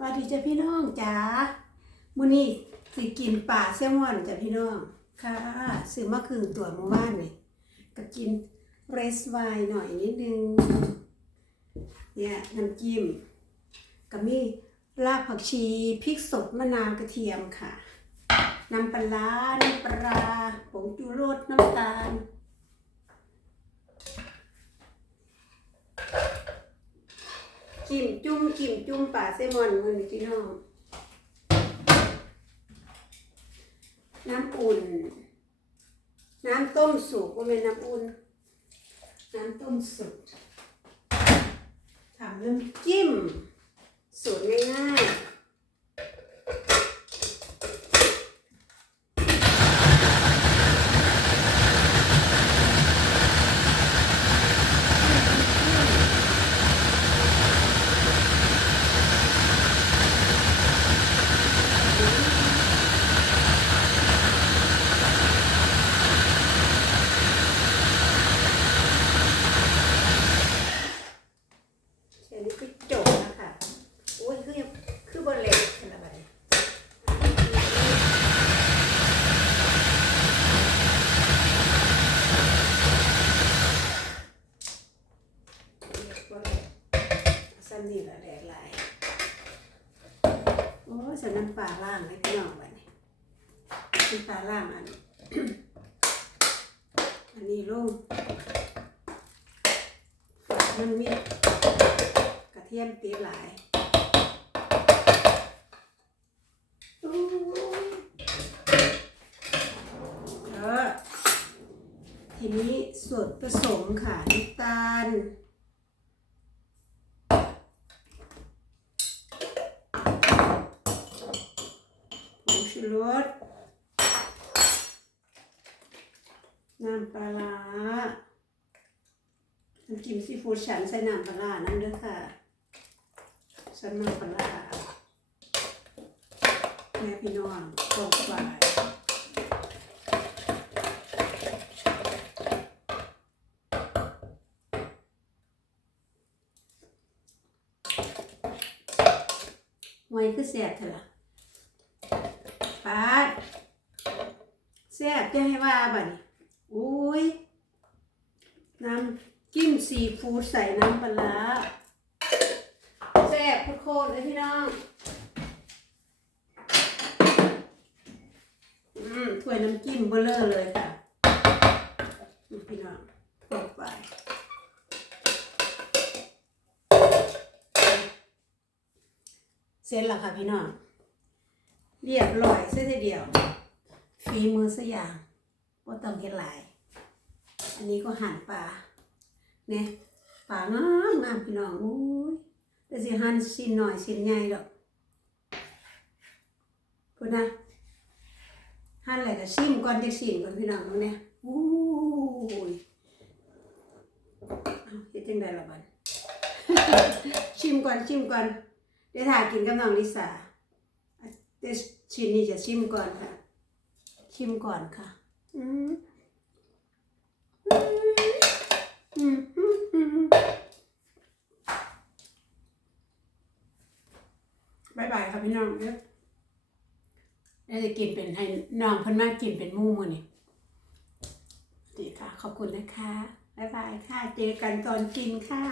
สวัสดีจ้ะพี่น้องจ๋ามื้อนี้สิกินปลาแซลมอนจ้ะพี่น้อง ค่ะซื้อมาครึ่งตัวเมื่อวานนี่ก็กินเรสไวน์หน่อยนิดนึง เนี่ยน้ำจิ้มก็มีรากผักชีพริกสดมะนาวกระเทียมค่ะ น้ำปลาน้ำปลาผงชูรสน้ำตาล กิมจุ่มกิมจุ่มปลาแซลมอนมือนี้พี่น้อง น้ำอุ่น น้ำต้มสุกก็เป็นน้ำอุ่น น้ำต้มสุกทำน้ำจิ้มสูตรง่ายๆเดี๋ยวนี้คือจบแล้วค่ะโอ้ยคือยังคือบนเล็กขนาดนี้บ่เล็กซ้ำนี่ละแหลกหลาย โอ้ยใส่น้ำปลาล่างให้พี่น้องไปนี่น้ำปลาล่างอัน อันนี้ลงฝามันมีกระเทียมตีหลายโอ้ยเออทีนี้ส่วนผสมค่ะน้ำตาล ชูรสน้ำปลาร้าน้ำจิ้มซีฟู้ดฉันใส่น้ำปลาร้านั่นเด้อค่ะใส่น้ำปลาร้าแม่พี่น้องตกไปไว้คือแสบเถอะล่ะ ปาดแซ่บจะให้ว่าบ่นี่อุ้ยน้ำจิ้มซีฟู้ดใส่น้ำปลาร้าแซ่บโคตรเลยพี่น้อง อืมถ้วยน้ำจิ้มเบลเลอร์เลยค่ะพี่น้องตกไปเสร็จแล้วค่ะพี่น้อง เรียบร้อยเสียทีเดียวฝีมือสกอยางว่าต้องเฮ็ดหลาย อันนี้ก็หั่นปลาเนี่ยปลางามงามพี่น้องอุ้ยแต่สิหั่นชิ้นหน่อยชิ้นใหญ่ดอกพูดนะหั่นอะไรก็ชิมก่อนจะชิมก่อนพี่น้องเนี่ยอุ้ยเฮ็ดจังไดล่ะบัดชิมก่อนชิมก่อนเดี๋ยวถ่ายกินกับน้องลิซ่า เดี๋ยวชิ้นนี้จะชิมก่อนค่ะ ชิมก่อนค่ะ อืมอืมอืมบายบายค่ะพี่น้องเดี๋ยวเดี๋ยวจะกินเป็นให้น้องเพิ่นมากกินเป็นมู่มือนี่ดีค่ะ ขอบคุณนะคะบายบายค่ะ เจอกันตอนกินค่ะ